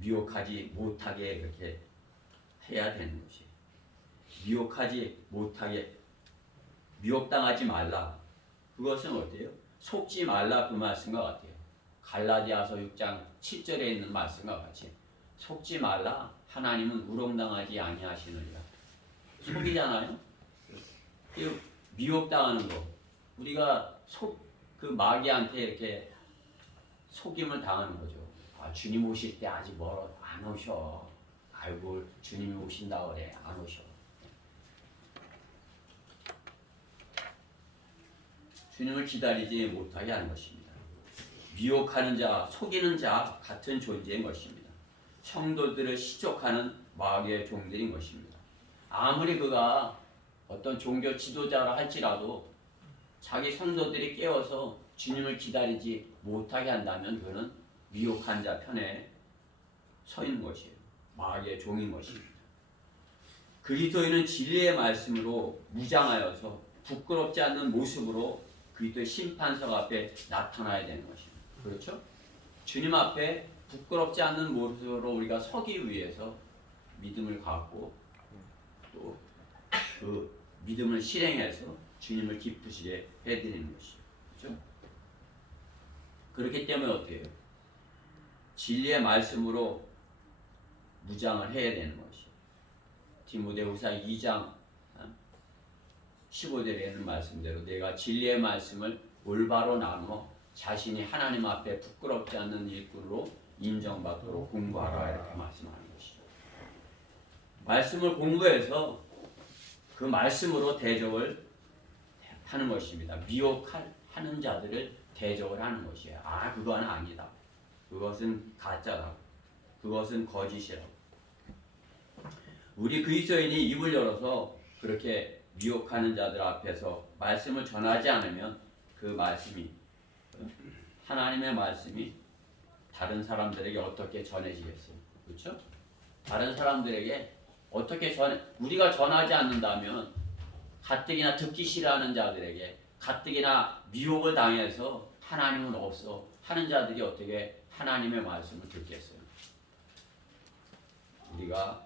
미혹하지 못하게 이렇게 해야 되는 것이. 미혹하지 못하게, 미혹당하지 말라. 그것은 어때요? 속지 말라 그 말씀과 같아요. 갈라디아서 6장 7절에 있는 말씀과 같이 속지 말라. 하나님은 우롱당하지 아니하시느니라. 속이잖아요. 미혹당하는 거. 우리가 그 마귀한테 이렇게 속임을 당하는 거죠. 아, 주님 오실 때 아직 멀어 안 오셔. 아이고 주님이 오신다 그래 안 오셔. 주님을 기다리지 못하게 하는 것입니다. 미혹하는 자, 속이는 자 같은 존재인 것입니다. 성도들을 시족하는 마귀의 종들인 것입니다. 아무리 그가 어떤 종교 지도자라 할지라도 자기 성도들이 깨어서 주님을 기다리지 못하게 한다면 그는 미혹한 자 편에 서 있는 것이에요. 마귀의 종인 것입니다. 그리스도인은 진리의 말씀으로 무장하여서 부끄럽지 않는 모습으로 그리스도의 심판석 앞에 나타나야 되는 것입니다. 그렇죠? 주님 앞에 부끄럽지 않는 모습으로 우리가 서기 위해서 믿음을 갖고 또 그 믿음을 실행해서 주님을 기쁘시게 해드리는 것이죠. 그렇죠? 그렇기 때문에 어떻게 해요? 진리의 말씀으로 무장을 해야 되는 것이에요. 디모데후서 2장 15절에 있는 말씀대로 내가 진리의 말씀을 올바로 나누어 자신이 하나님 앞에 부끄럽지 않는 일꾼으로 인정받도록 공부하라 이렇게 말씀하는 것이죠. 말씀을 공부해서 그 말씀으로 대적을 하는 것입니다. 미혹하는 자들을 대적을 하는 것이에요. 아, 그건 아니다. 그것은 가짜다. 그것은 거짓이라고. 우리 그리스도인이 입을 열어서 그렇게 미혹하는 자들 앞에서 말씀을 전하지 않으면 그 말씀이, 하나님의 말씀이 다른 사람들에게 어떻게 전해지겠어요? 그렇죠? 다른 사람들에게 어떻게 우리가 전하지 않는다면 가뜩이나 듣기 싫어하는 자들에게 가뜩이나 미혹을 당해서 하나님은 없어 하는 자들이 어떻게 하나님의 말씀을 듣겠어요? 우리가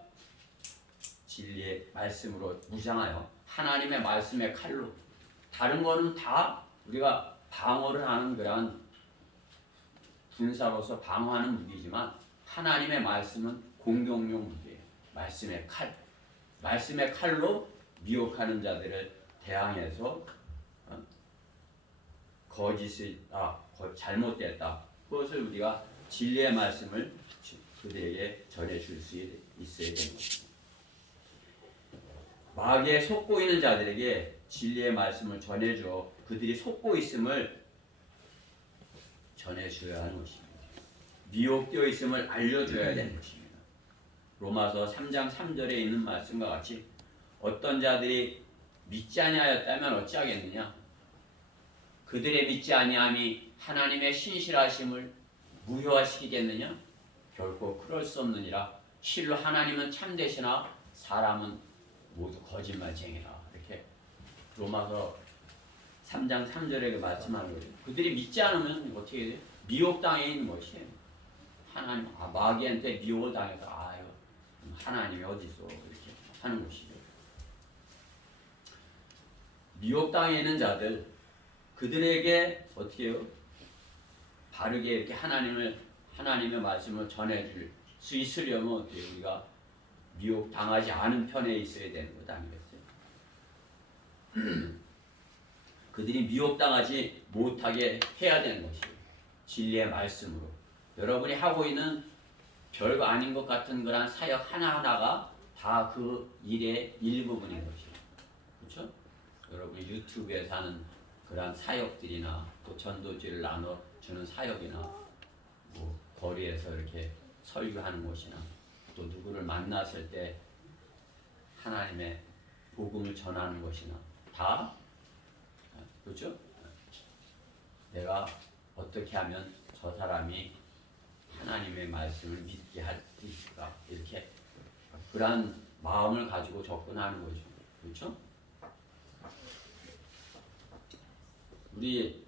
진리의 말씀으로 무장하여 하나님의 말씀의 칼로, 다른 거는 다 우리가 방어를 하는 그런 군사로서 방어하는 무기지만 하나님의 말씀은 공격용 무기예요. 말씀의 칼, 말씀의 칼로 미혹하는 자들을 대항해서 거짓이다, 잘못됐다, 그것을 우리가 진리의 말씀을 그들에게 전해줄 수 있어야 되는 것입니다. 마귀에 속고 있는 자들에게 진리의 말씀을 전해줘 그들이 속고 있음을 전해줘야 하는 것입니다. 미혹되어 있음을 알려줘야 되는 것입니다. 로마서 3장 3절에 있는 말씀과 같이 어떤 자들이 믿지 아니하였다면 어찌하겠느냐? 그들의 믿지 아니함이 하나님의 신실하심을 무효화시키겠느냐? 결코 그럴 수 없느니라. 실로 하나님은 참되시나 사람은 모두 거짓말쟁이라. 이렇게 로마서 3장 3절에 말씀하는 거예요. 그들이 믿지 않으면 어떻게 돼요? 미혹당해 있는 것이에요. 하나님, 마귀한테 미혹을 당해서 아유 하나님이 어디 있어 이렇게 하는 것이죠. 미혹당해 있는 자들, 그들에게 어떻게 해요? 바르게 이렇게 하나님의 말씀을 전해줄 수 있으려면 어떻게 해요? 우리가 미혹당하지 않은 편에 있어야 되는 것 아니겠어요? 그들이 미혹당하지 못하게 해야 되는 것이에요. 진리의 말씀으로. 여러분이 하고 있는 별거 아닌 것 같은 그런 사역 하나하나가 다 그 일의 일부분인 것이에요. 그렇죠? 여러분이 유튜브에서 하는 그런 사역들이나 또 전도지를 나눠주는 사역이나 뭐 거리에서 이렇게 설교하는 것이나 또 누구를 만났을 때 하나님의 복음을 전하는 것이나 다 그렇죠? 내가 어떻게 하면 저 사람이 하나님의 말씀을 믿게 할 수 있을까? 이렇게 그러한 마음을 가지고 접근하는 거죠. 그렇죠? 우리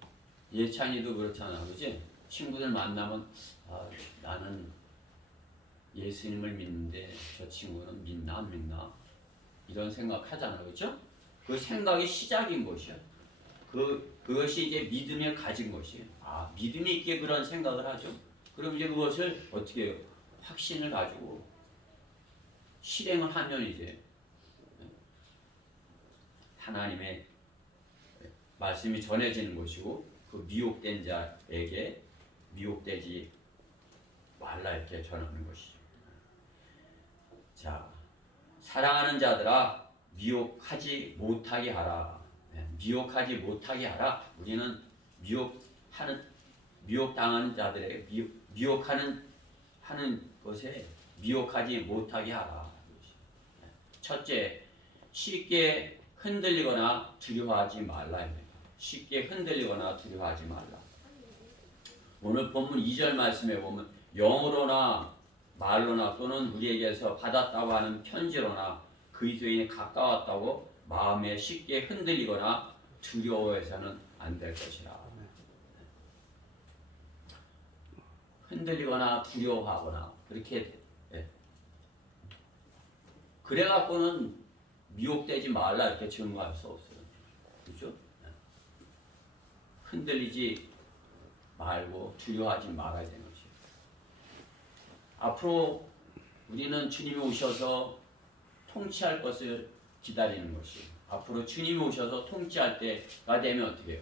예찬이도 그렇잖아, 그렇지? 친구들 만나면 나는 예수님을 믿는데 저 친구는 믿나 안 믿나 이런 생각 하잖아요. 그렇죠? 그 생각이 시작인 것이야. 그것이 이제 믿음에 가진 것이에요. 아, 믿음이 있게 그런 생각을 하죠. 그럼 이제 그것을 어떻게 해요? 확신을 가지고 실행을 하면 이제 하나님의 말씀이 전해지는 것이고 그 미혹된 자에게 미혹되지 말라 이렇게 전하는 것이죠. 자, 사랑하는 자들아 미혹하지 못하게 하라. 미혹하지 못하게 하라. 우리는 미혹당하는 자들에게 미혹하는 것에 미혹하지 못하게 하라. 첫째, 쉽게 흔들리거나 두려워하지 말라. 쉽게 흔들리거나 두려워하지 말라. 오늘 본문 2절 말씀에 보면 영으로나 말로나 또는 우리에게서 받았다고 하는 편지로나 그리스도인이 가까웠다고 마음에 쉽게 흔들리거나 두려워해서는 안 될 것이라. 흔들리거나 두려워하거나 그렇게 그래갖고는 미혹되지 말라 이렇게 증거할 수 없어요. 그렇죠? 흔들리지 말고 두려워하지 말아야 되는 것이에요. 앞으로 우리는 주님이 오셔서 통치할 것을 기다리는 것이에요. 앞으로 주님이 오셔서 통치할 때가 되면 어떻게 해요?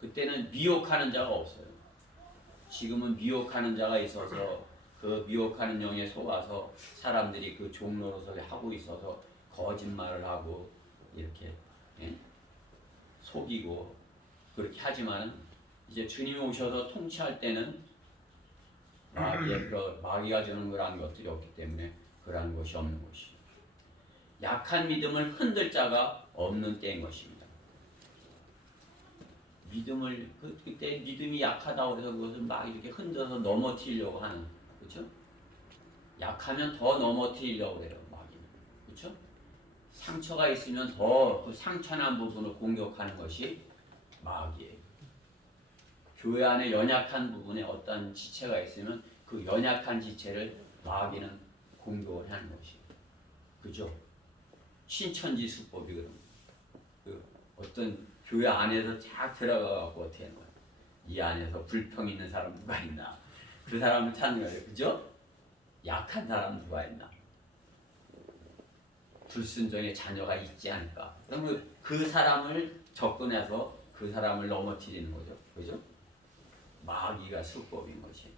그때는 미혹하는 자가 없어요. 지금은 미혹하는 자가 있어서 그 미혹하는 영에 속아서 사람들이 그 종로로서 하고 있어서 거짓말을 하고 이렇게 속이고 그렇게 하지만 이제 주님이 오셔서 통치할 때는 마귀가 주는 그러한 것들이 없기 때문에 그러한 것이 없는 것이죠. 약한 믿음을 흔들 자가 없는 때인 것입니다. 믿음을 그때 믿음이 약하다고 해서 그것을 막 이렇게 흔들어서 넘어뜨리려고 하는, 그렇죠? 약하면 더 넘어뜨리려고 해요, 마귀는. 그렇죠? 상처가 있으면 더 그 상처난 부분을 공격하는 것이 마귀예요. 교회 안에 연약한 부분에 어떤 지체가 있으면 그 연약한 지체를 마귀는 공격을 하는 것이에요. 그죠? 신천지 수법이거든요. 그 어떤 교회 안에서 쫙 들어가갖고 어떻게 하는 거야? 이 안에서 불평 있는 사람 누가 있나? 그 사람을 찾는 거예요. 그죠? 약한 사람 누가 있나? 불순종의 자녀가 있지 않을까? 그러면 그 사람을 접근해서 그 사람을 넘어뜨리는 거죠. 그죠? 마귀가 수법인 것이.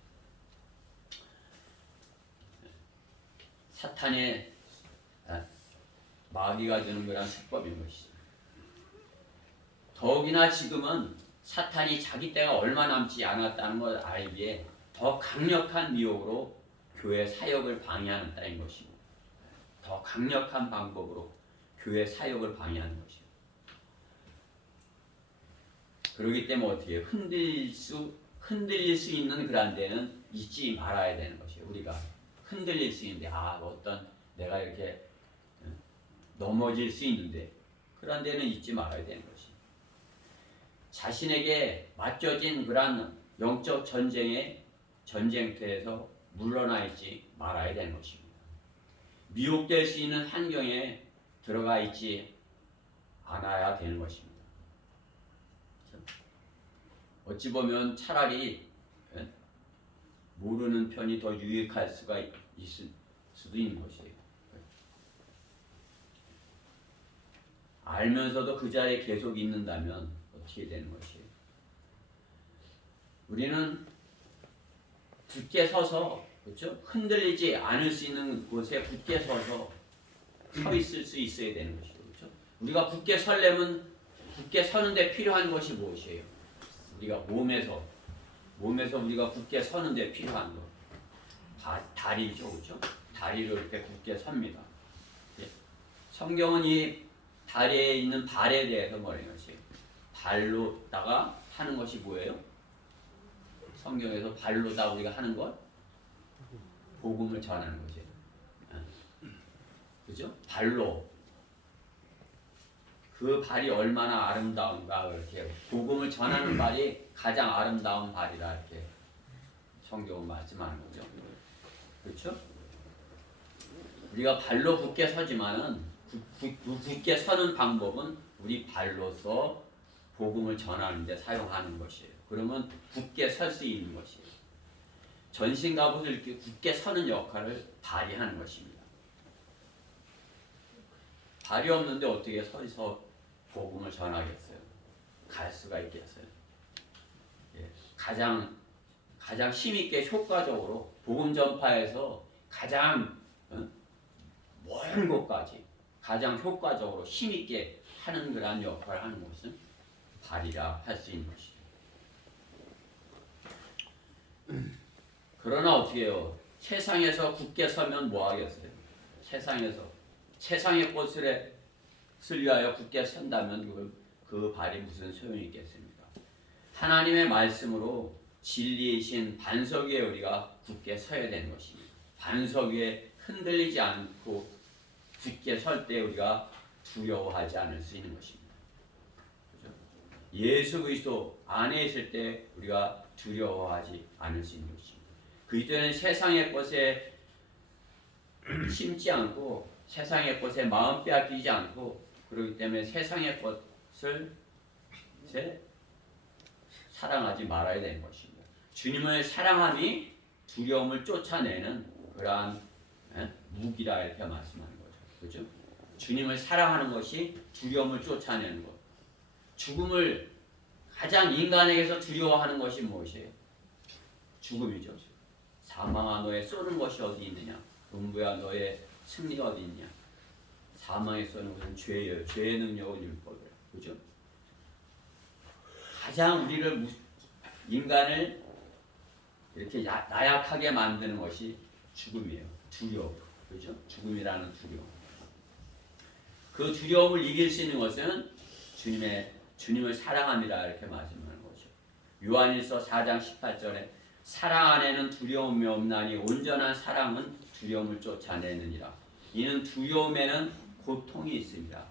사탄의 마귀가 주는 거란 수법인 것이죠. 더욱이나 지금은 사탄이 자기 때가 얼마 남지 않았다는 걸 알기에 더 강력한 미혹으로 교회 사역을 방해하는 따인 것입니다. 더 강력한 방법으로 교회 사역을 방해하는 것이죠. 그렇기 때문에 어떻게 흔들릴 수 있는 그런 데는 잊지 말아야 되는 것이에요. 우리가 흔들릴 수 있는데 어떤 내가 이렇게 넘어질 수 있는데 그런 데는 잊지 말아야 되는 것이. 자신에게 맡겨진 그러한 영적 전쟁의 전쟁터에서 물러나 있지 말아야 되는 것입니다. 미혹될 수 있는 환경에 들어가 있지 않아야 되는 것입니다. 어찌 보면 차라리 모르는 편이 더 유익할 수가 있을 수도 있는 것이에요. 알면서도 그 자리에 계속 있는다면 어떻게 되는 것이에요? 우리는 굳게 서서, 그렇죠? 흔들리지 않을 수 있는 곳에 굳게 서서 서 있을 수 있어야 되는 것이죠. 그렇죠? 우리가 굳게 서려면 굳게 서는데 필요한 것이 무엇이에요? 우리가 몸에서 우리가 굳게 서는데 필요한 것. 다리죠. 그렇죠? 다리로 이렇게 굳게 섭니다. 성경은 이 다리에 있는 발에 대해서 뭐라는 것이에요? 발로다가 하는 것이 뭐예요? 성경에서 발로다 우리가 하는 것? 복음을 전하는 거죠. 그죠? 발로. 그 발이 얼마나 아름다운가, 이렇게. 복음을 전하는 발이 가장 아름다운 발이라, 이렇게 성경은 말씀하는 거죠. 그렇죠? 우리가 발로 굳게 서지만은 굳게 서는 방법은 우리 발로서 복음을 전하는 데 사용하는 것이에요. 그러면 굳게 설 수 있는 것이에요. 전신갑옷을 이렇게 굳게 서는 역할을 발이 하는 것입니다. 발이 없는데 어떻게 서서 복음을 전하겠어요? 갈 수가 있겠어요? 예, 가장 힘있게 효과적으로 복음 전파에서 가장 먼 곳까지 가장 효과적으로 힘있게 하는 그러한 역할을 하는 것은 발이라 할 수 있는 것이죠. 그러나 어떻게 해요? 세상에서 굳게 서면 뭐 하겠어요? 세상의 것을 위하여 굳게 선다면 그 발이 무슨 소용이 있겠습니까? 하나님의 말씀으로 진리이신 반석 위에 우리가 굳게 서야 되는 것입니다. 반석 위에 흔들리지 않고 굳게 설 때 우리가 두려워하지 않을 수 있는 것입니다. 그렇죠? 예수 그리스도 안에 있을 때 우리가 두려워하지 않을 수 있는 것입니다. 그리스도는 세상의 것에 심지 않고 세상의 것에 마음 빼앗기지 않고 그렇기 때문에 세상의 것을 사랑하지 말아야 되는 것입니다. 주님을 사랑함이 두려움을 쫓아내는 그러한 무기라 이렇게 말씀하는 거죠. 그렇죠? 주님을 사랑하는 것이 두려움을 쫓아내는 것. 죽음을 가장 인간에게서 두려워하는 것이 무엇이에요? 죽음이죠. 사망아 너의 쏘는 것이 어디 있느냐? 음부야 너의 승리가 어디 있냐? 사망에 쏘는 것은 죄예요. 죄의 능력은 율법이에요. 그죠? 가장 우리를 인간을 이렇게 나약하게 만드는 것이 죽음이에요. 두려움. 그죠? 죽음이라는 두려움. 그 두려움을 이길 수 있는 것은 주님을 사랑함이라 이렇게 말씀하는 거죠. 요한일서 4장 18절에 사랑 안에는 두려움이 없나니 온전한 사랑은 두려움을 쫓아내느니라. 이는 두려움에는 고통이 있습니다.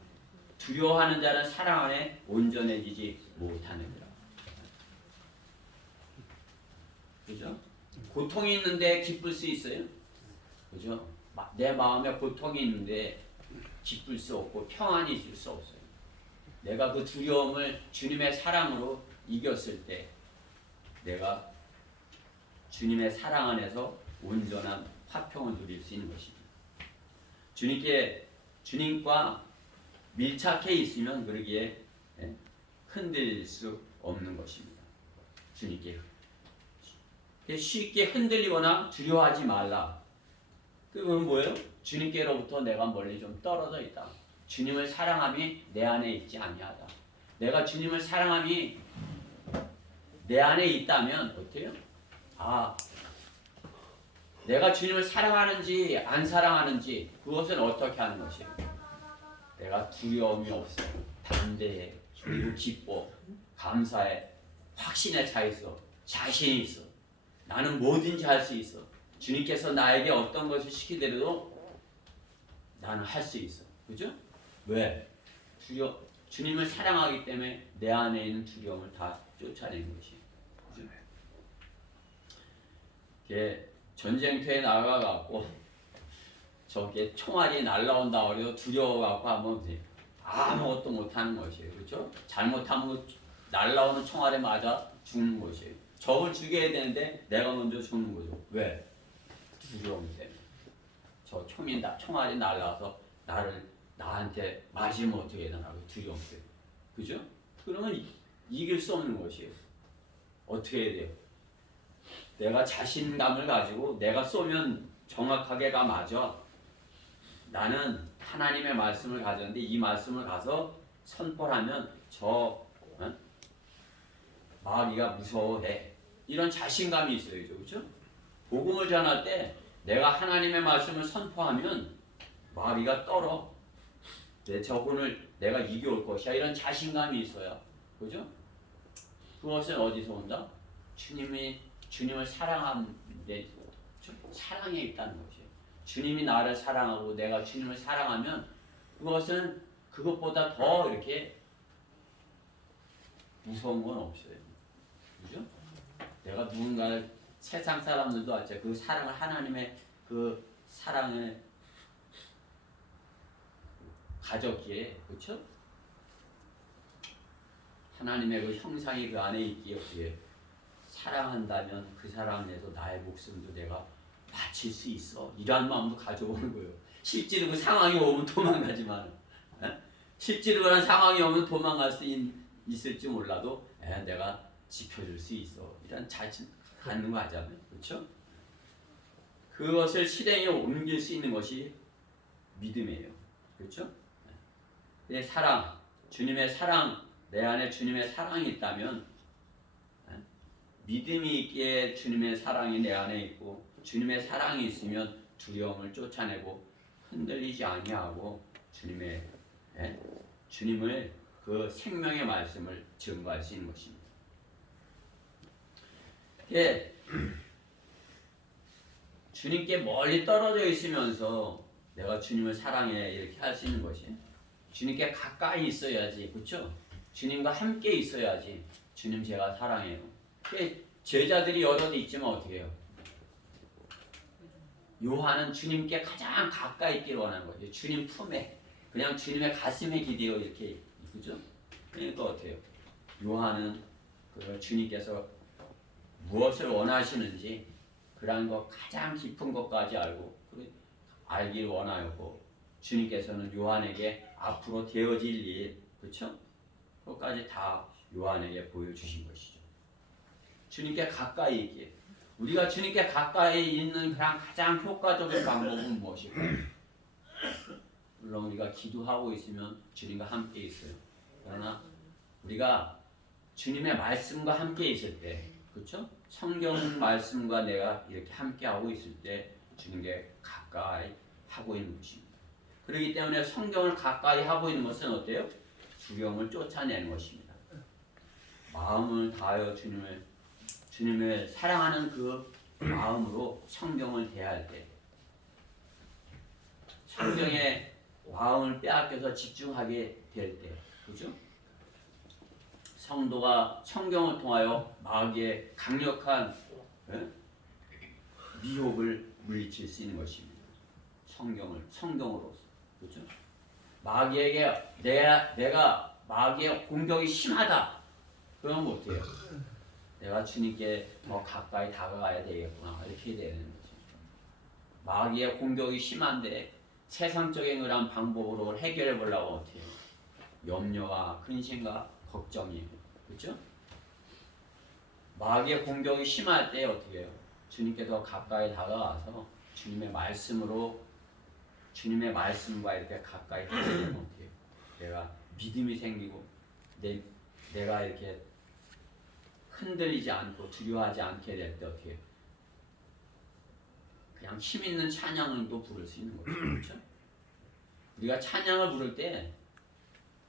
두려워하는 자는 사랑 안에 온전해지지 못하느니라. 그죠? 고통이 있는데 기쁠 수 있어요? 그죠? 내 마음에 고통이 있는데 기쁠 수 없고 평안이 있을 수 없어요. 내가 그 두려움을 주님의 사랑으로 이겼을 때 내가 주님의 사랑 안에서 온전한 화평을 누릴 수 있는 것입니다. 주님과 밀착해 있으면 그러기에 흔들릴 수 없는 것입니다. 주님께 쉽게 흔들리거나 두려워하지 말라. 그건 뭐예요? 주님께로부터 내가 멀리 좀 떨어져 있다. 주님을 사랑함이 내 안에 있지 아니하다. 내가 주님을 사랑함이 내 안에 있다면 어때요? 내가 주님을 사랑하는지 안 사랑하는지 그것은 어떻게 하는 것이에요? 내가 두려움이 없어, 담대해, 그리고 기뻐, 감사해, 확신에 차 있어, 자신이 있어. 나는 뭐든지 할 수 있어. 주님께서 나에게 어떤 것을 시키더라도 나는 할 수 있어. 그죠? 왜? 주님을 사랑하기 때문에 내 안에 있는 두려움을 다 쫓아내는 것이에요. 그죠? 전쟁터에 나가갖고 저게 총알이 날라온다 그래도 두려워갖고 하면 아무것도 못하는 것이에요. 그렇죠? 잘못하면 날라오는 총알에 맞아 죽는 것이에요. 적을 죽여야 되는데 내가 먼저 죽는 거죠. 왜? 두려움 때문에. 저 총알이 날라와서 나한테 맞으면 어떻게 되나 두려움 때문에. 그죠? 그러면 이길 수 없는 것이에요. 어떻게 해야 돼요? 내가 자신감을 가지고 내가 쏘면 정확하게가 맞아. 나는 하나님의 말씀을 가졌는데 이 말씀을 가서 선포하면 마귀가 무서워해. 이런 자신감이 있어야죠. 그렇죠? 복음을 전할 때 내가 하나님의 말씀을 선포하면 마귀가 떨어. 내 저분을 내가 이겨올 것이야. 이런 자신감이 있어야. 그죠? 그것은 어디서 온다? 주님을 사랑하는데 사랑에 있다는 것이에요. 주님이 나를 사랑하고 내가 주님을 사랑하면 그것은 그것보다 더 이렇게 무서운 건 없어요. 그죠? 내가 누군가를 세상 사람들도 알죠. 그 사랑을 하나님의 그 사랑을 가졌기에, 그렇죠? 하나님의 그 형상이 그 안에 있기에 어떻게 사랑한다면 그 사랑을 내서 나의 목숨도 내가 바칠 수 있어. 이러한 마음도 가져오는 거예요. 실제로 그 상황이 오면 도망가지만, 실제로 그런 상황이 오면 도망갈 수 있을지 몰라도 내가 지켜줄 수 있어. 이런 자신 갖는 거 하자면, 그렇죠? 그것을 실행에 옮길 수 있는 것이 믿음이에요. 그렇죠? 사랑, 주님의 사랑, 내 안에 주님의 사랑이 있다면 믿음이 있기에 주님의 사랑이 내 안에 있고 주님의 사랑이 있으면 두려움을 쫓아내고 흔들리지 아니하고 주님을 그 생명의 말씀을 증거할 수 있는 것입니다. 주님께 멀리 떨어져 있으면서 내가 주님을 사랑해 이렇게 할 수 있는 것이 주님께 가까이 있어야지, 그렇죠? 주님과 함께 있어야지 주님 제가 사랑해요. 제자들이 여럿 있지만 어떻게 해요? 요한은 주님께 가장 가까이 있기를 원하는 거죠. 주님 품에 그냥 주님의 가슴에 기대어 이렇게, 그죠? 그러니까 어때요? 요한은 그 주님께서 무엇을 원하시는지 그러한 것 가장 깊은 것까지 알길 원하였고 주님께서는 요한에게 앞으로 되어질 일, 그렇죠? 그것까지 다 요한에게 보여주신 것이죠. 주님께 가까이 있기에 우리가 주님께 가까이 있는 그런 가장 효과적인 방법은 무엇일까요? 물론 우리가 기도하고 있으면 주님과 함께 있어요. 그러나 우리가 주님의 말씀과 함께 있을 때, 그렇죠? 성경 말씀과 내가 이렇게 함께 하고 있을 때 주님께 가까이 하고 있는 것입니다. 그렇기 때문에 성경을 가까이 하고 있는 것은 어때요? 두려움을 쫓아내는 것입니다. 마음을 다하여 주님을 사랑하는 그 마음으로 성경을 대할 때, 성경에 마음을 빼앗겨서 집중하게 될 때, 그죠? 성도가 성경을 통하여 마귀의 강력한 미혹을 물리칠 수 있는 것입니다. 성경으로서, 그죠? 마귀에게 내가 마귀의 공격이 심하다. 그러면 어때요? 내가 주님께 더 가까이 다가가야 되겠구나. 이렇게 되는 거죠. 마귀의 공격이 심한데 세상적인 그런 방법으로 해결해 보려고 어떻게 해요? 염려와 근심과 걱정이에요. 그렇죠? 마귀의 공격이 심할 때 어떻게 해요? 주님께 더 가까이 다가가서 주님의 말씀과 이렇게 가까이 다가가면 어떻게 해요? 내가 믿음이 생기고 내가 이렇게 흔들리지 않고 두려워하지 않게 될 때 어떻게 해요? 그냥 힘 있는 찬양도 부를 수 있는 거죠. 그렇죠? 우리가 찬양을 부를 때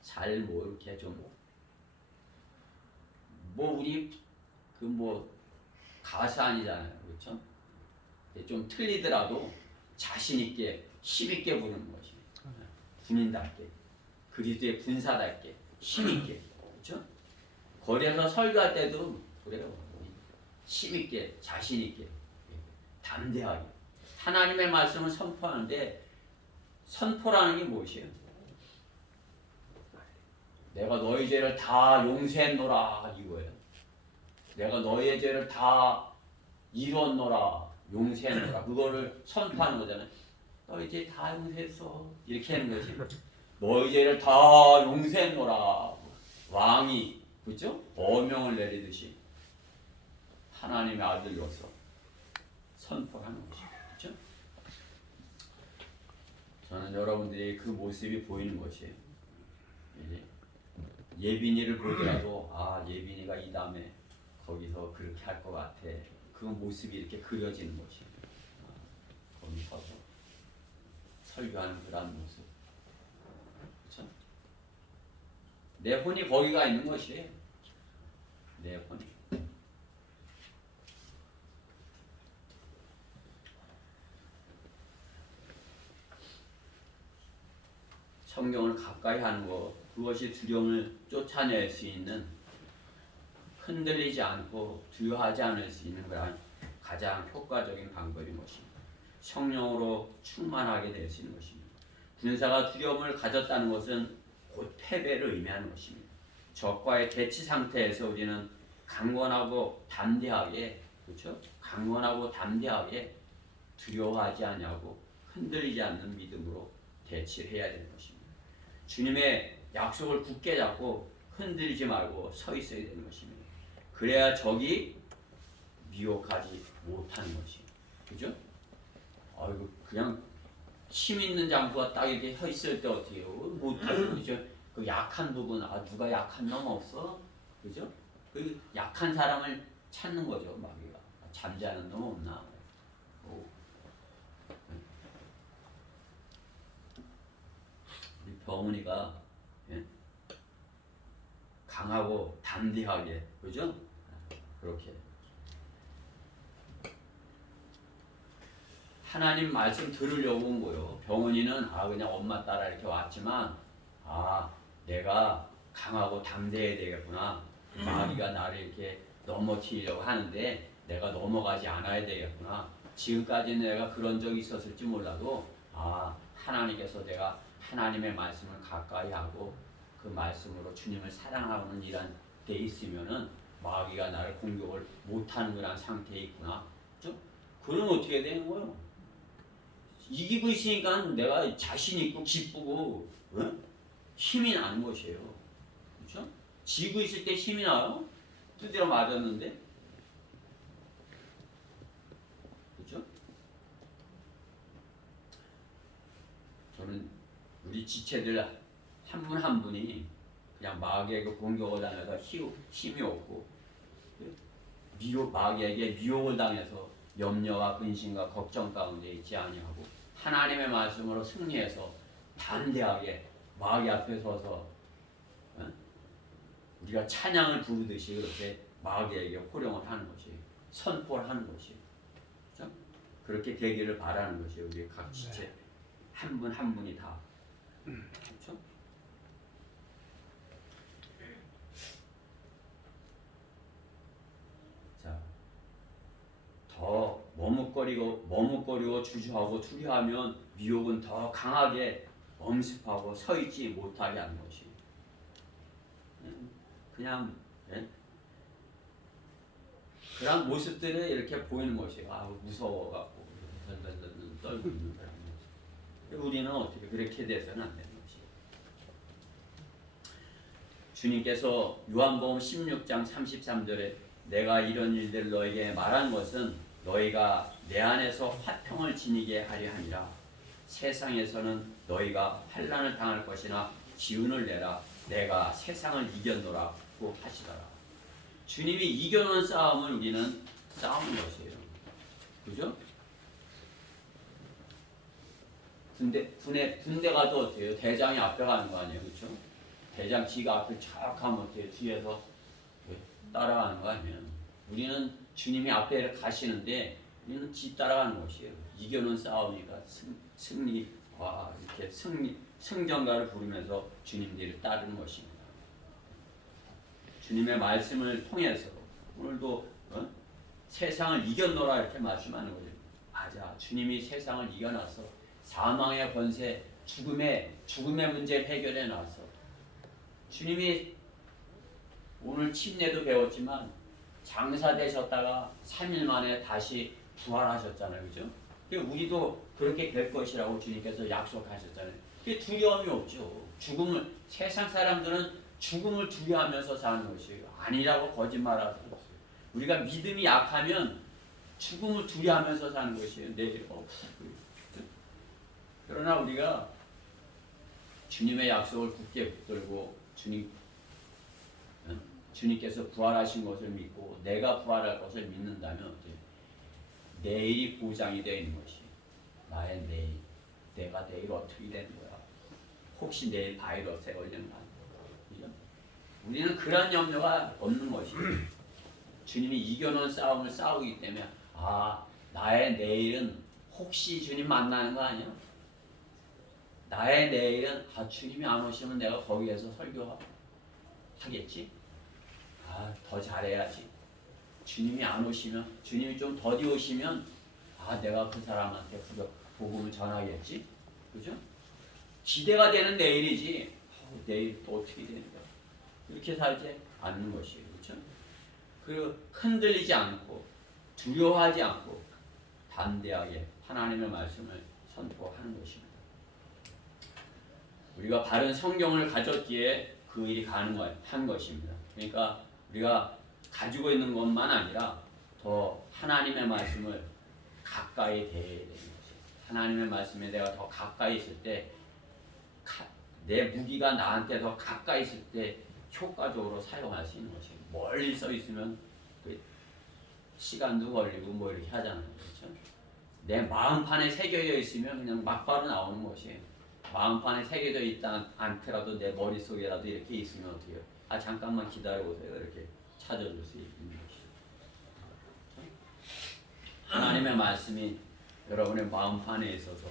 잘 이렇게 우리 가사 아니잖아요. 그렇죠? 좀 틀리더라도 자신 있게 힘 있게 부르는 것이 군인답게 그리스도의 군사답게 힘 있게, 그렇죠? 거리에서 설교할 때도 그래요. 힘 있게 자신 있게 담대하게 하나님의 말씀을 선포하는데 선포라는 게 무엇이에요? 내가 너희 죄를 다 용서했노라 이거예요. 내가 너희의 죄를 다 이뤘노라 용서했노라 그거를 선포하는 거잖아요. 너희 죄 다 용서했어 이렇게 하는 거지. 너희 죄를 다 용서했노라 왕이, 그죠? 어명을 내리듯이 하나님의 아들로서 선포하는 것이죠. 그렇죠? 저는 여러분들이 그 모습이 보이는 것이에요. 예빈이를 보더라도 예빈이가 이 다음에 거기서 그렇게 할 것 같아. 그 모습이 이렇게 그려지는 것이에요. 거기 서서 설교하는 그런 모습. 그렇죠? 내 혼이 거기가 있는 것이에요. 내 혼이. 성경을 가까이 하는 것, 그것이 두려움을 쫓아낼 수 있는, 흔들리지 않고 두려워하지 않을 수 있는 그런 가장 효과적인 방법인 것입니다. 성령으로 충만하게 될 수 있는 것입니다. 군사가 두려움을 가졌다는 것은 곧 패배를 의미하는 것입니다. 적과의 대치 상태에서 우리는 강건하고 담대하게, 그렇죠? 강건하고 담대하게 두려워하지 않냐고 흔들리지 않는 믿음으로 대치를 해야 되는 것입니다. 주님의 약속을 굳게 잡고 흔들리지 말고 서 있어야 되는 것입니다. 그래야 적이 미혹하지 못하는 것이에요. 그죠? 아이고 그냥 힘 있는 장수가 딱 이렇게 서 있을 때 어떻게 해요? 못하죠. 그죠? 그 약한 부분, 누가 약한 놈 없어? 그죠? 그 약한 사람을 찾는 거죠, 마귀가. 잠자는 놈 없나? 우리 병훈이가 예? 강하고 담대하게, 그죠? 그렇게 하나님 말씀 들으려고 온 거요. 병훈이는 그냥 엄마 따라 이렇게 왔지만 내가 강하고 담대해야 되겠구나. 마귀가 나를 이렇게 넘어뜨리려고 하는데 내가 넘어가지 않아야 되겠구나. 지금까지는 내가 그런 적이 있었을지 몰라도 하나님께서 내가 하나님의 말씀을 가까이 하고 그 말씀으로 주님을 사랑하는 일한 데 있으면은 마귀가 나를 공격을 못하는 그런 상태에 있구나. 그렇죠? 그러면 어떻게 되는 거예요? 이기고 있으니까 내가 자신 있고 기쁘고 힘이 나는 것이에요. 그렇죠? 지고 있을 때 힘이 나요? 두드려 맞았는데, 그렇죠? 저는 우리 지체들 한 분 한 분이 그냥 마귀에게 공격을 당해서 힘이 없고 마귀에게 미혹을 당해서 염려와 근심과 걱정 가운데 있지 아니하고 하나님의 말씀으로 승리해서 담대하게 마귀 앞에 서서 우리가 찬양을 부르듯이 그렇게 마귀에게 호령을 하는 것이, 선포를 하는 것이, 그렇죠? 그렇게 되기를 바라는 것이 우리 각 지체 한 분 한 분이 다, 그렇죠? 자, 더 머뭇거리고 주저하고 두려워하면 미혹은 더 강하게 엄습하고 서 있지 못하게 하는 것이. 그냥 그런 모습들을 이렇게 보이는 것이에요. 무서워갖고 떨고 있는 사람. 우리는 어떻게 그렇게 돼서는 안 되는 것이에요. 주님께서 요한복음 16장 33절에 내가 이런 일들을 너에게 말한 것은 너희가 내 안에서 화평을 지니게 하려 함이라. 세상에서는 너희가 환난을 당할 것이나 기운을 내라. 내가 세상을 이겼노라고 하시더라. 주님이 이겨놓은 싸움을 우리는 싸우는 것이에요. 그죠? 군대 가도 어때요? 대장이 앞에 가는 거 아니에요? 그렇죠? 대장 지가 앞에 쫙 가면 어때요? 뒤에서 따라가는 거 아니에요? 우리는 주님이 앞에 가시는데 우리는 뒤 따라가는 것이에요. 이겨놓은 싸움이니까 이렇게 승전가를 부르면서 주님 뒤를 따르는 것입니다. 주님의 말씀을 통해서 오늘도 세상을 이겼노라 이렇게 말씀하는 거죠. 맞아. 주님이 세상을 이겨놨어. 사망의 권세, 죽음의 문제를 해결해 놨어. 주님이 오늘 침례도 배웠지만 장사되셨다가 3일 만에 다시 부활하셨잖아요. 그죠? 우리도 그렇게 될 것이라고 주님께서 약속하셨잖아요. 그게 두려움이 없죠. 세상 사람들은 죽음을 두려워하면서 사는 것이에요. 아니라고 거짓말하고 있어요. 우리가 믿음이 약하면 죽음을 두려워하면서 사는 것이에요. 내일 그러나 우리가 주님의 약속을 굳게 붙들고 주님께서 부활하신 것을 믿고 내가 부활할 것을 믿는다면 어때요? 내일이 보장이 되어 있는 것이 나의 내일, 내가 내일 어떻게 되는 거야? 혹시 내일 바이러스에 걸리는가? 우리는 그런 염려가 없는 것이에요. 주님이 이겨놓은 싸움을 싸우기 때문에 나의 내일은 혹시 주님 만나는 거 아니야? 나의 내일은 주님이 안 오시면 내가 거기에서 설교하겠지? 더 잘해야지. 주님이 안 오시면, 주님이 좀 더디 오시면 내가 그 사람한테 복음을 전하겠지? 그죠? 기대가 되는 내일이지 내일 또 어떻게 되는가 이렇게 살지 않는 것이에요. 그렇죠? 그 흔들리지 않고 두려워하지 않고 담대하게 하나님의 말씀을 선포하는 것입니다. 우리가 바른 성경을 가졌기에 그 일이 가능한 것입니다. 그러니까 우리가 가지고 있는 것만 아니라 더 하나님의 말씀을 가까이 대해야 되는 것이에요. 하나님의 말씀에 내가 더 가까이 있을 때 내 무기가 나한테 더 가까이 있을 때 효과적으로 사용할 수 있는 것이에요. 멀리 서 있으면 그 시간도 걸리고 뭐 이렇게 하잖아요. 그렇죠? 내 마음판에 새겨져 있으면 그냥 막바로 나오는 것이에요. 마음판에 새겨져 있다 않더라도 내 머릿속에라도 이렇게 있으면 어떻게 해요? 아 잠깐만 기다려보세요. 이렇게 찾아줄 수 있는 것이에요. 하나님의 말씀이 여러분의 마음판에 있어서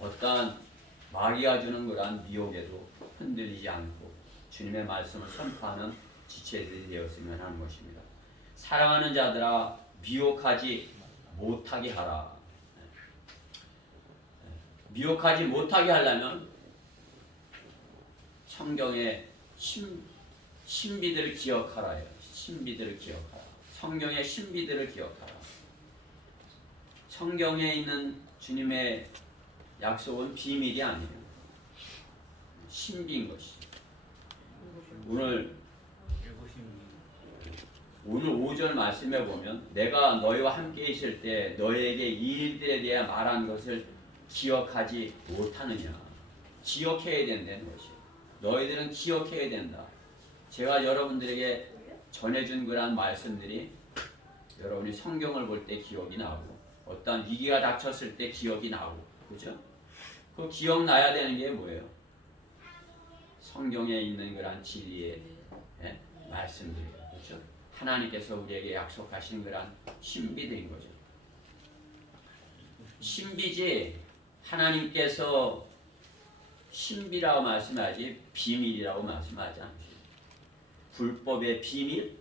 어떠한 마귀가 주는 그러한 미혹에도 흔들리지 않고 주님의 말씀을 선포하는 지체들이 되었으면 하는 것입니다. 사랑하는 자들아 미혹하지 못하게 하라. 미혹하지 못하게 하려면 성경의 신비들을 기억하라요. 신비들을 기억하라. 성경의 신비들을 기억하라. 성경에 있는 주님의 약속은 비밀이 아니에요. 신비인 것이죠. 오늘 5절 말씀에 보면 내가 너희와 함께 있을 때 너희에게 이 일들에 대해 말한 것을 기억하지 못하느냐. 기억해야 된다는 것이에요. 너희들은 기억해야 된다. 제가 여러분들에게 전해준 그런 말씀들이 여러분이 성경을 볼 때 기억이 나고 어떤 위기가 닥쳤을 때 기억이 나고 그죠? 그 기억나야 되는 게 뭐예요? 성경에 있는 그런 진리의 말씀들이에요. 그렇죠? 하나님께서 우리에게 약속하신 그런 신비들인 거죠. 신비지 하나님께서 신비라고 말씀하지 비밀이라고 말씀하지 않으세요. 불법의 비밀?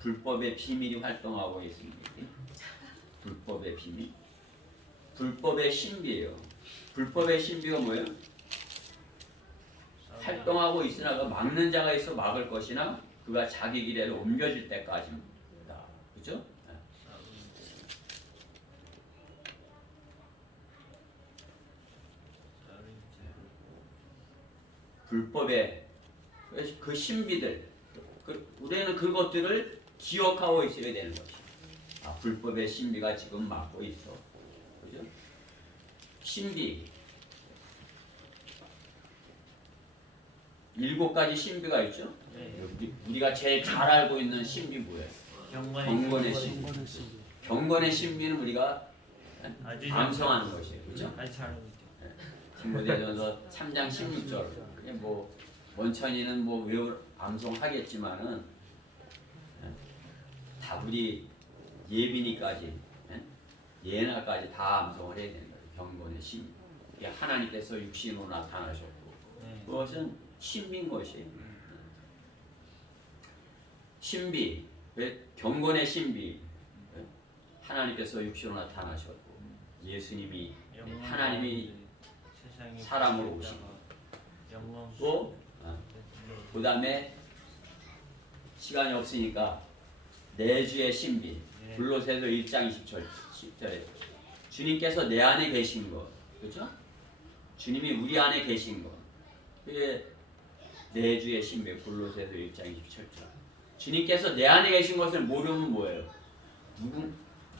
불법의 비밀이 활동하고 있습니다. 불법의 비밀? 불법의 신비예요. 불법의 신비가 뭐예요? 활동하고 있으나 그 막는 자가 있어 막을 것이나 그가 자기 길에로 옮겨질 때까지입니다. 그죠? 불법의 그 신비들, 우리는 그것들을 기억하고 있어야 되는 것이죠. 아, 불법의 신비가 지금 막고 있어. 그죠? 신비 7가지 신비가 있죠. 우리가 제일 잘 알고 있는 신비 뭐예요? 경건의 신비. 경건의 신비는 우리가 암송하는 것이에요. 그렇죠? 디모데전서 3장 16절. 그냥 뭐 원천이는 뭐 암송하겠지만은 다 우리 예빈이까지 예나까지 다 암송을 해야 된다. 경건의 신비. 하나님께서 육신으로 나타나셨고 그것은 신비인 것이에요. 신비, 경건의 신비. 하나님께서 육신으로 나타나셨고 예수님이 하나님이 사람으로 오시고 또 그 다음에 시간이 없으니까 내주의 신비 골로새서 1장 10절에 주님께서 내 안에 계신 것 그렇죠? 주님이 우리 안에 계신 것 그게 내주의 신비 골로새서 1장 27절 주님께서 내 안에 계신 것을 모르면 뭐예요?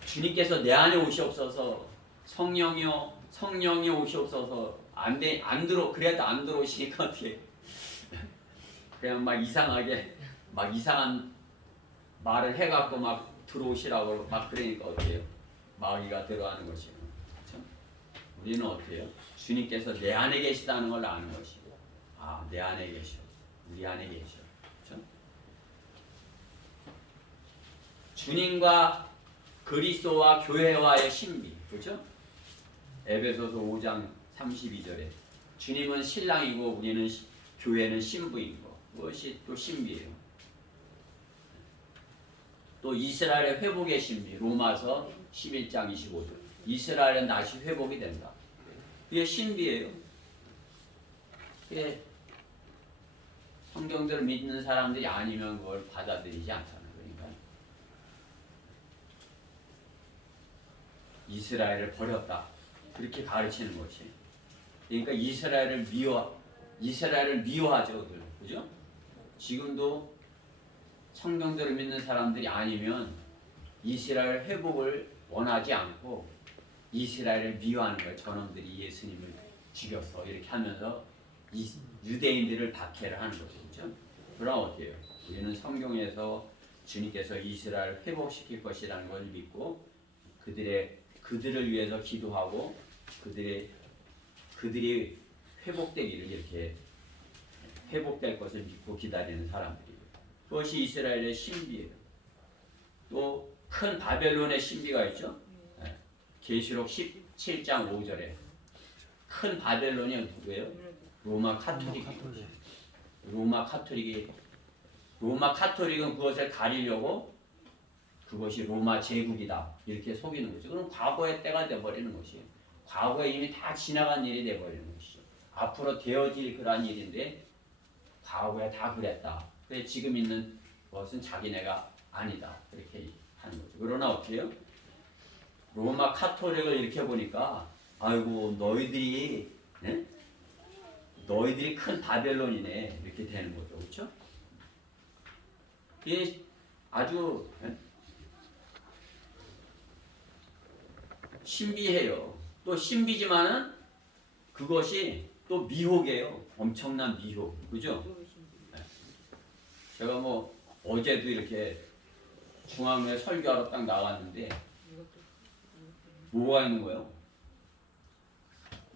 주님께서 내 안에 오시옵소서 성령이 오시옵소서 안 들어 그래도 안 들어오시니까 어떻게 그냥 막 이상하게 막 이상한 말을 해갖고 막 들어오시라고 막 그러니까 어때요? 마귀가 들어가는 것이에요. 그렇죠? 우리는 어때요? 주님께서 내 안에 계시다는 걸 아는 것이고 아, 내 안에 계셔. 우리 안에 계셔. 그렇죠? 주님과 그리스도와 교회와의 신비. 그렇죠? 에베소서 5장 32절에 주님은 신랑이고 우리는 교회는 신부인 거. 그것이 또 신비예요. 또 이스라엘의 회복의 신비 로마서 11장 25절 이스라엘은 다시 회복이 된다. 그게 신비예요. 예, 성경대로 믿는 사람들이 아니면 그걸 받아들이지 않잖아요. 그러니까 이스라엘을 버렸다 그렇게 가르치는 것이. 그러니까 이스라엘을 미워하죠, 그들. 그죠? 지금도 성경대로 믿는 사람들이 아니면 이스라엘 회복을 원하지 않고 이스라엘을 미워하는 거예요. 저놈들이 예수님을 죽였어 이렇게 하면서 유대인들을 박해를 하는 거죠. 그렇죠? 그럼 어때요? 우리는 성경에서 주님께서 이스라엘 회복시킬 것이라는 걸 믿고 그들을 위해서 기도하고 그들이 회복되기를 이렇게 회복될 것을 믿고 기다리는 사람들이에요. 그것이 이스라엘의 신비예요. 또 큰 바벨론의 신비가 있죠. 계시록 17장 5절에 큰 바벨론이 누구예요? 로마 카톨릭이에요. 로마 카톨릭은 그것을 가리려고 그것이 로마 제국이다 이렇게 속이는 거죠. 그럼 과거의 때가 돼버리는 것이에요. 과거에 이미 다 지나간 일이 돼버리는 것이죠. 앞으로 되어질 그러한 일인데 과거에 다 그랬다. 근데 지금 있는 것은 자기네가 아니다 이렇게 하는 거죠. 그러나 어떻게 해요? 로마 카톨릭을 이렇게 보니까 아이고 너희들이 큰 바벨론이네 이렇게 되는 거죠. 그렇죠? 이게 아주 신비해요. 또 신비지만은 그것이 또 미혹이에요. 엄청난 미혹. 그죠? 제가 뭐 어제도 이렇게 중앙에 설교하러 딱 나갔는데 뭐가 있는 거예요?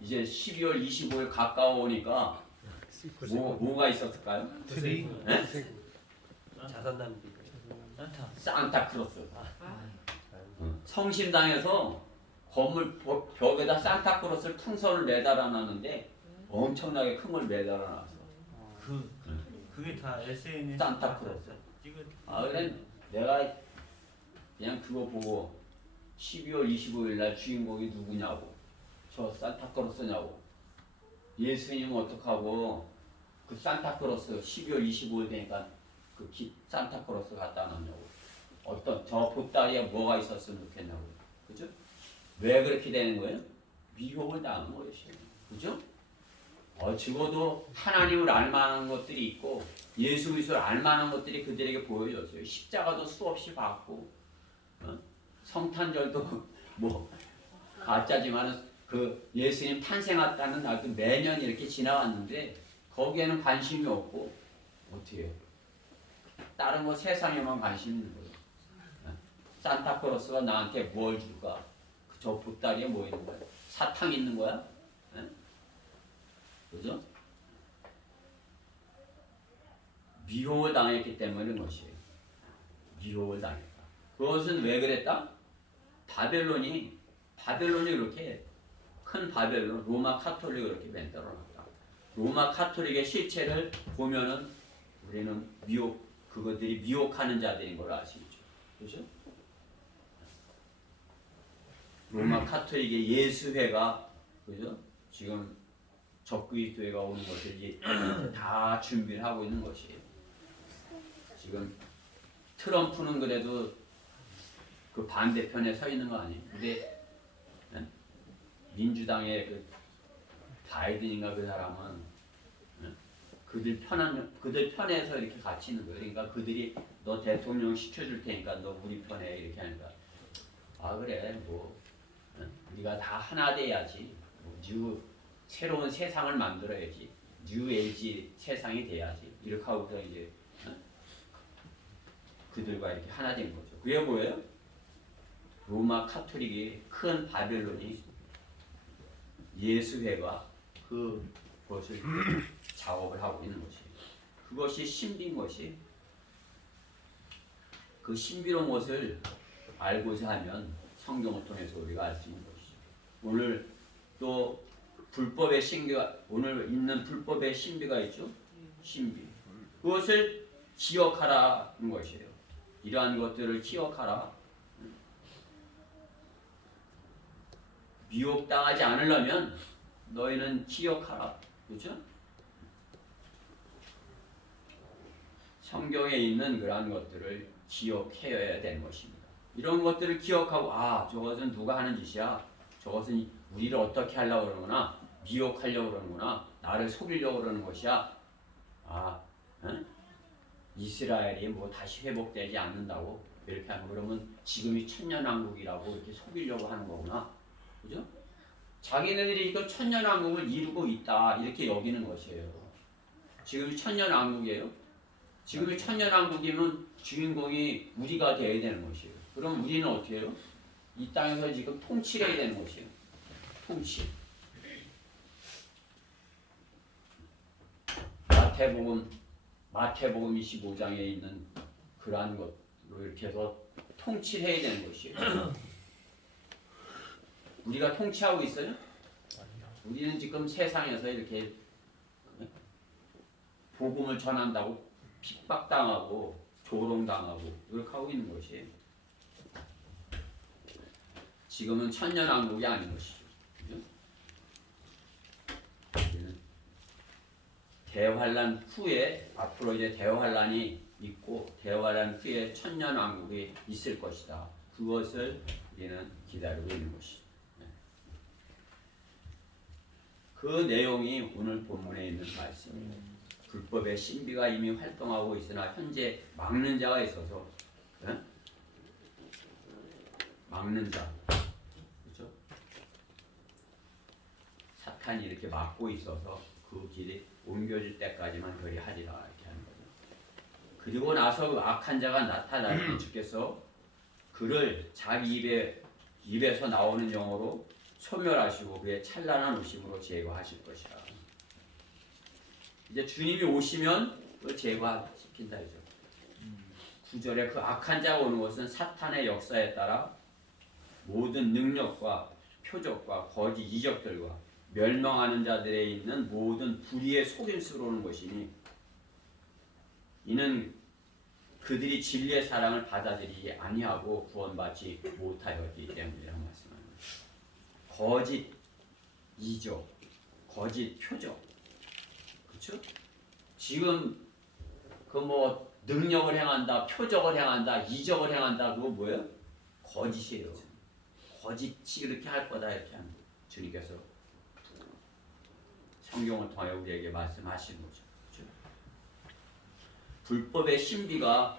이제 12월 25일 가까워 오니까 뭐가 있었을까요? 트리. 네? 자선남비. 산타크로스. 성심당에서 건물 벽에다 산타크로스를 풍선을 매달아 놨는데 엄청나게 큰 걸 매달아 놨어. 그게 다 SNS 산타크로스. 그래 내가 그냥 그거 보고 12월 25일 날 주인공이 누구냐고 저 산타크로스냐고 예수님 어떡하고 그 산타크로스 12월 25일 되니까 그 산타크로스 갖다 놓냐고 어떤 저 보따리에 뭐가 있었으면 좋겠냐고 그죠? 왜 그렇게 되는 거예요? 미혹을 당한 것이에요. 그죠? 적어도 하나님을 알만한 것들이 있고 예수 그리스도를 알만한 것들이 그들에게 보여졌어요. 십자가도 수없이 받고 성탄절도 뭐 가짜지만은 그 예수님 탄생했다는 날도 매년 이렇게 지나갔는데 거기에는 관심이 없고 어떻게 해요? 다른 뭐 세상에만 관심이 있는 거예요. 산타크로스가 나한테 뭘 줄까? 저 보따리에 뭐 있는 거야? 사탕 있는 거야? 그죠? 미혹을 당했기 때문에 그런 것이에요. 미혹을 당했다. 그것은 왜 그랬다? 바벨론이 그렇게 큰 바벨론, 로마 카톨릭을 이렇게 만들어 놨다. 로마 카톨릭의 실체를 보면은 우리는 그것들이 미혹하는 자들인 걸 알 수 있죠. 그죠? 로마 카톨릭의 예수회가 그죠? 지금 적그리스도회가 오는 것을 다 준비를 하고 있는 것이에요. 지금 트럼프는 그래도 그 반대편에 서 있는 거 아니에요? 근데 민주당의 그 바이든인가 그 사람은 그들 편에서 이렇게 같이 있는 거예요. 그러니까 그들이 너 대통령 시켜줄 테니까 너 우리 편에 이렇게 하니까 그래 뭐 우리가 다 하나 돼야지 새로운 세상을 만들어야지 뉴 에이지 세상이 돼야지 이렇게 하고서 이제 그들과 이렇게 하나 된 거죠. 그게 뭐예요? 로마 카톨릭이 큰 바벨론이 예수회가 그것을 작업을 하고 있는 것이에요. 그것이 신비인 것이 그 신비로운 것을 알고자 하면 성경을 통해서 우리가 알 수 있는 것이죠. 오늘 또 불법의 신비가 오늘 있는 불법의 신비가 있죠. 신비. 그것을 기억하라는 것이에요. 이러한 것들을 기억하라. 미혹당하지 않으려면 너희는 기억하라. 그렇죠? 성경에 있는 그러한 것들을 기억해야 되는 것입니다. 이런 것들을 기억하고 저것은 누가 하는 짓이야. 저것은 우리를 어떻게 하려고 그러는구나. 미혹하려고 그러는구나. 나를 속이려고 그러는 것이야. 응? 이스라엘이 뭐 다시 회복되지 않는다고 이렇게 하는 그러면 지금이 천년왕국이라고 이렇게 속이려고 하는 거구나. 그죠? 자기네들이 또 천년왕국을 이루고 있다 이렇게 여기는 것이에요. 지금이 천년왕국이에요. 지금이 천년왕국이면 주인공이 우리가 되어야 되는 것이에요. 그럼 우리는 어떻게 해요? 이 땅에서 지금 통치를 해야 되는 것이에요. 통치. 마태복음 25장에 있는 그러한 것으로 이렇게 해서 통치를 해야 되는 것이에요. 우리가 통치하고 있어요? 우리는 지금 세상에서 이렇게 복음을 전한다고 핍박당하고 조롱당하고 이렇게 하고 있는 것이에요. 지금은 천년왕국이 아닌 것이죠. 대환란 후에 앞으로 이제 대환란이 있고 대환란 후에 천년왕국이 있을 것이다. 그것을 우리는 기다리고 있는 것이죠. 그 내용이 오늘 본문에 있는 말씀입니다. 불법의 신비가 이미 활동하고 있으나 현재 막는 자가 있어서 막는 자, 그렇죠? 사탄이 이렇게 막고 있어서 그 길이 옮겨질 때까지만 그리 하리라 이렇게 하는 거죠. 그리고 나서 그 악한 자가 나타날 때 주께서 그를 자기 입에서 나오는 영으로 소멸하시고 그의 찬란한 오심으로 제거하실 것이라. 이제 주님이 오시면 그걸 제거시킨다 이죠. 9절에 그 악한 자가 오는 것은 사탄의 역사에 따라 모든 능력과 표적과 거짓 이적들과 멸망하는 자들에 있는 모든 불의의 속임수로 오는 것이니 이는 그들이 진리의 사랑을 받아들이지 아니하고 구원받지 못하였기 때문이라고 말씀하는 것입니다. 거짓 이적, 거짓 표적, 그렇죠? 지금 그 뭐 능력을 행한다, 표적을 행한다, 이적을 행한다 그거 뭐예요? 거짓이에요. 거짓이 그렇게 할 거다 이렇게 하는 거예요. 주님께서 성경을 통하여 우리에게 말씀하시는 거죠. 그렇죠? 불법의 신비가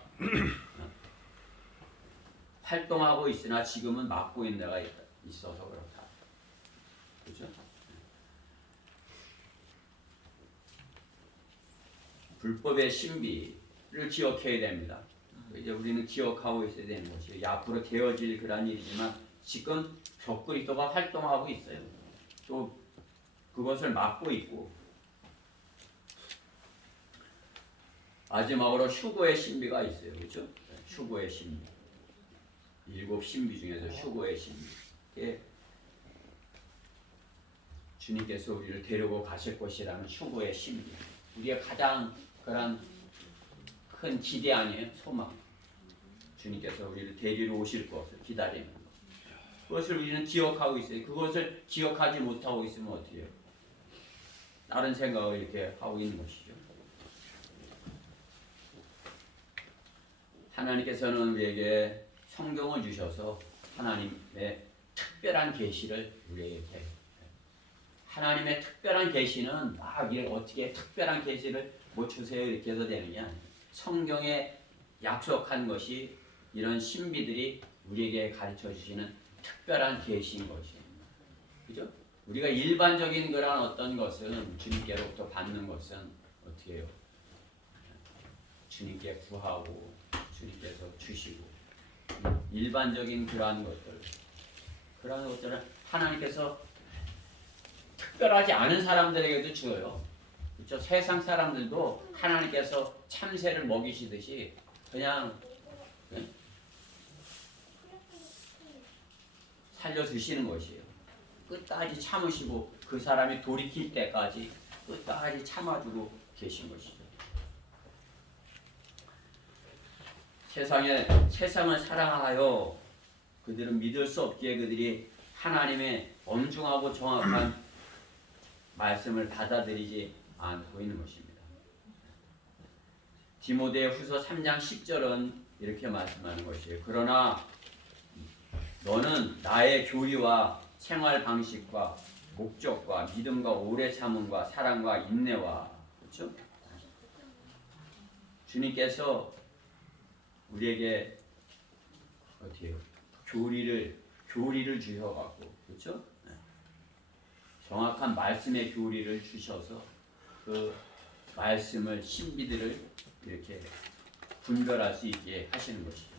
활동하고 있으나 지금은 막고 있는 데가 있어서 그렇다. 그렇죠? 불법의 신비를 기억해야 됩니다. 이제 우리는 기억하고 있어야 되는 것이에요. 앞으로 되어질 그런 일이지만 지금 적그리스도가 활동하고 있어요. 또 그것을 막고 있고 마지막으로 휴거의 신비가 있어요. 그렇죠? 휴거의 신비. 7 신비 중에서 휴거의 신비. 주님께서 우리를 데리고 가실 것이라는 휴거의 신비. 우리의 가장 그런 큰 기대 아니에요? 소망. 주님께서 우리를 데리러 오실 것을 기다리는 것. 그것을 우리는 기억하고 있어요. 그것을 기억하지 못하고 있으면 어떻게 해요? 다른 생각을 이렇게 하고 있는 것이죠. 하나님께서는 우리에게 성경을 주셔서 하나님의 특별한 계시를 우리에게 하나님의 특별한 계시는 이게 어떻게 특별한 계시를 뭐 주세요 이렇게 해서 되는 게 아니에요. 성경에 약속한 것이 이런 신비들이 우리에게 가르쳐 주시는 특별한 계시인 것이에요. 그죠? 우리가 일반적인 그런 어떤 것은 주님께로부터 받는 것은 어떻게 해요? 주님께 구하고 주님께서 주시고 일반적인 그러한 것들은 하나님께서 특별하지 않은 사람들에게도 주어요. 그렇죠? 세상 사람들도 하나님께서 참새를 먹이시듯이 그냥 살려주시는 것이에요. 끝까지 참으시고 그 사람이 돌이킬 때까지 끝까지 참아주고 계신 것이죠. 세상을 사랑하여 그들은 믿을 수 없기에 그들이 하나님의 엄중하고 정확한 말씀을 받아들이지 않고 있는 것입니다. 디모데후서 3장 10절은 이렇게 말씀하는 것이에요. 그러나 너는 나의 교리와 생활 방식과 목적과 믿음과 오래 참음과 사랑과 인내와 그렇죠? 주님께서 우리에게 어떻게 해요? 교리를 주셔갖고 그렇죠? 정확한 말씀의 교리를 주셔서 그 말씀을 신비들을 이렇게 분별할 수 있게 하시는 것이죠.